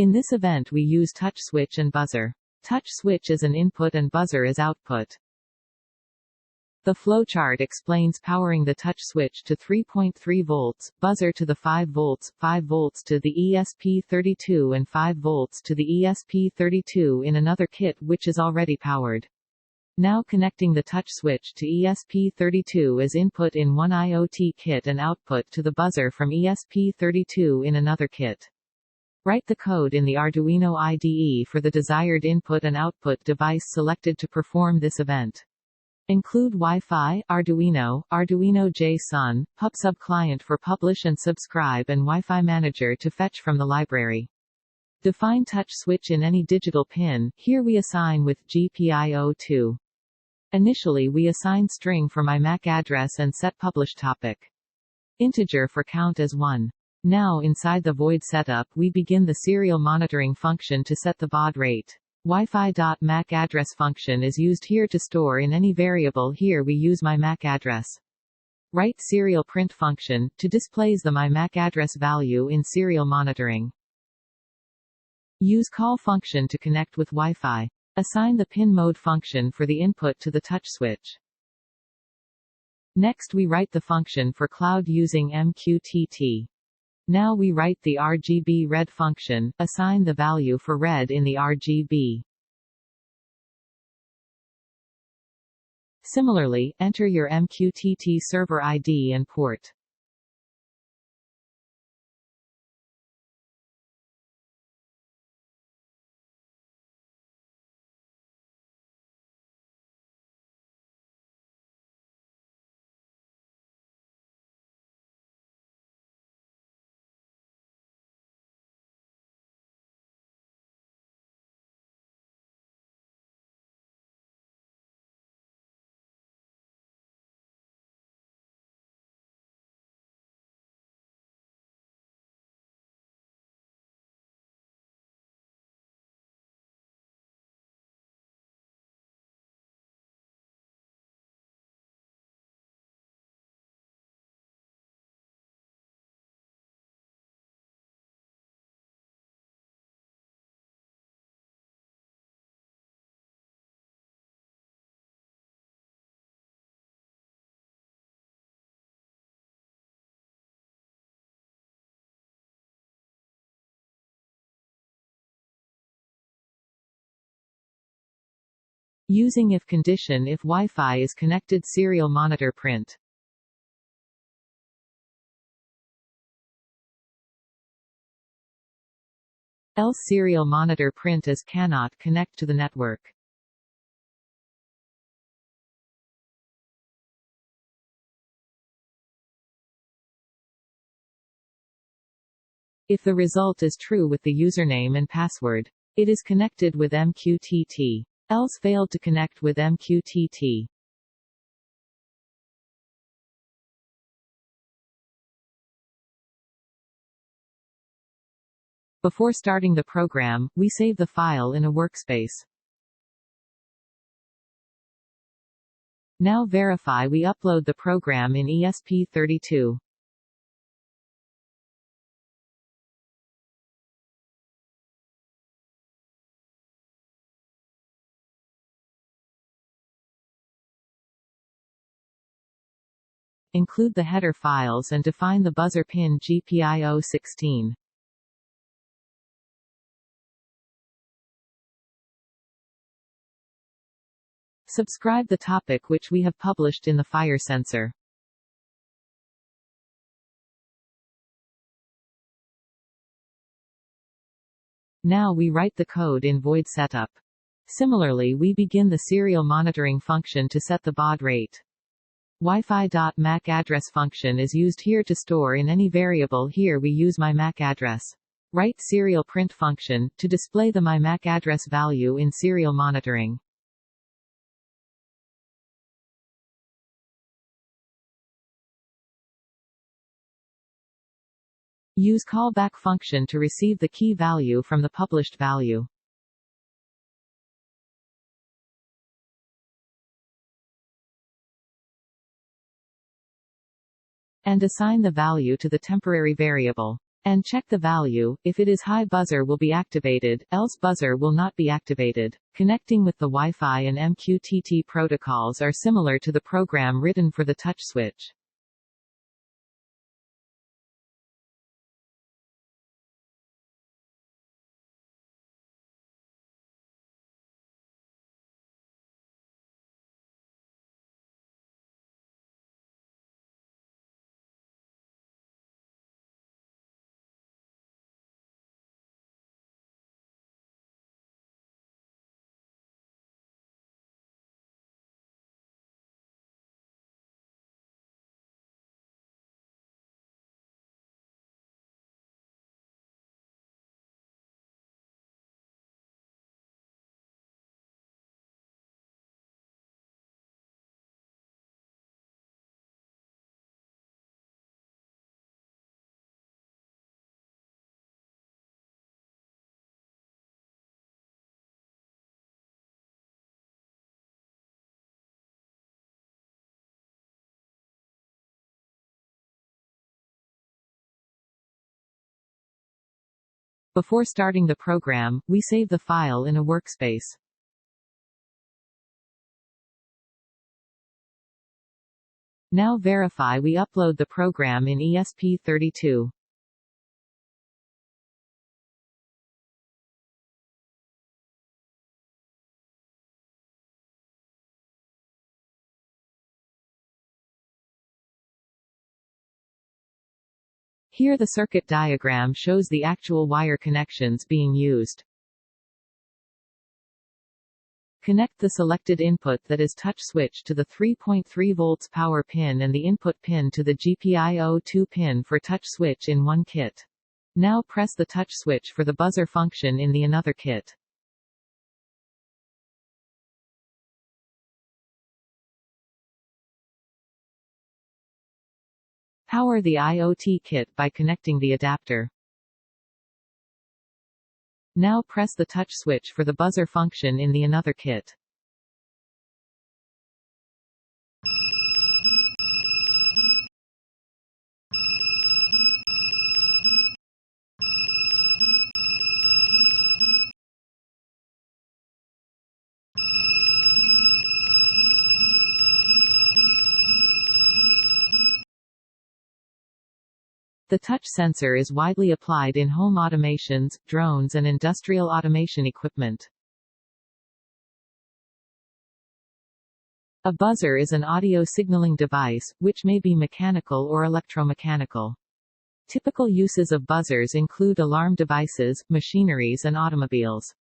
In this event we use touch switch and buzzer. Touch switch is an input and buzzer is output. The flowchart explains powering the touch switch to 3.3 volts, buzzer to the 5 volts to the ESP32 and 5 volts to the ESP32 in another kit which is already powered. Now connecting the touch switch to ESP32 as input in one IoT kit and output to the buzzer from ESP32 in another kit. Write the code in the Arduino IDE for the desired input and output device selected to perform this event. Include Wi-Fi, Arduino, Arduino JSON, PubSub client for publish and subscribe and Wi-Fi manager to fetch from the library. Define touch switch in any digital pin, here we assign with GPIO2. Initially we assign string for my MAC address and set publish topic. Integer for count as 1. Now inside the void setup we begin the serial monitoring function to set the baud rate. Wi-Fi.MAC address function is used here to store in any variable, here we use my MAC address. Write serial print function, to displays the my MAC address value in serial monitoring. Use call function to connect with Wi-Fi. Assign the pin mode function for the input to the touch switch. Next we write the function for cloud using MQTT. Now we write the RGB red function, assign the value for red in the RGB. Similarly, enter your MQTT server ID and port. Using if condition if Wi-Fi is connected serial monitor print. Else serial monitor print as cannot connect to the network. If the result is true with the username and password, it is connected with MQTT. Else failed to connect with MQTT. Before starting the program, we save the file in a workspace. Now verify we upload the program in ESP32. Include the header files and define the buzzer pin GPIO16. Subscribe the topic which we have published in the fire sensor. Now we write the code in void setup. Similarly we begin the serial monitoring function to set the baud rate. Wi-Fi.MAC address function is used here to store in any variable, here we use my MAC address. Write serial print function, to display the my MAC address value in serial monitoring. Use callback function to receive the key value from the published value. And assign the value to the temporary variable. And check the value. If it is high, buzzer will be activated, else buzzer will not be activated. Connecting with the Wi-Fi and MQTT protocols are similar to the program written for the touch switch. Before starting the program, we save the file in a workspace. Now verify we upload the program in ESP32. Here the circuit diagram shows the actual wire connections being used. Connect the selected input, that is touch switch, to the 3.3 volts power pin and the input pin to the GPIO2 pin for touch switch in one kit. Now press the touch switch for the buzzer function in the another kit. Power the IoT kit by connecting the adapter. Now press the touch switch for the buzzer function in the another kit. The touch sensor is widely applied in home automations, drones and industrial automation equipment. A buzzer is an audio signaling device, which may be mechanical or electromechanical. Typical uses of buzzers include alarm devices, machineries and automobiles.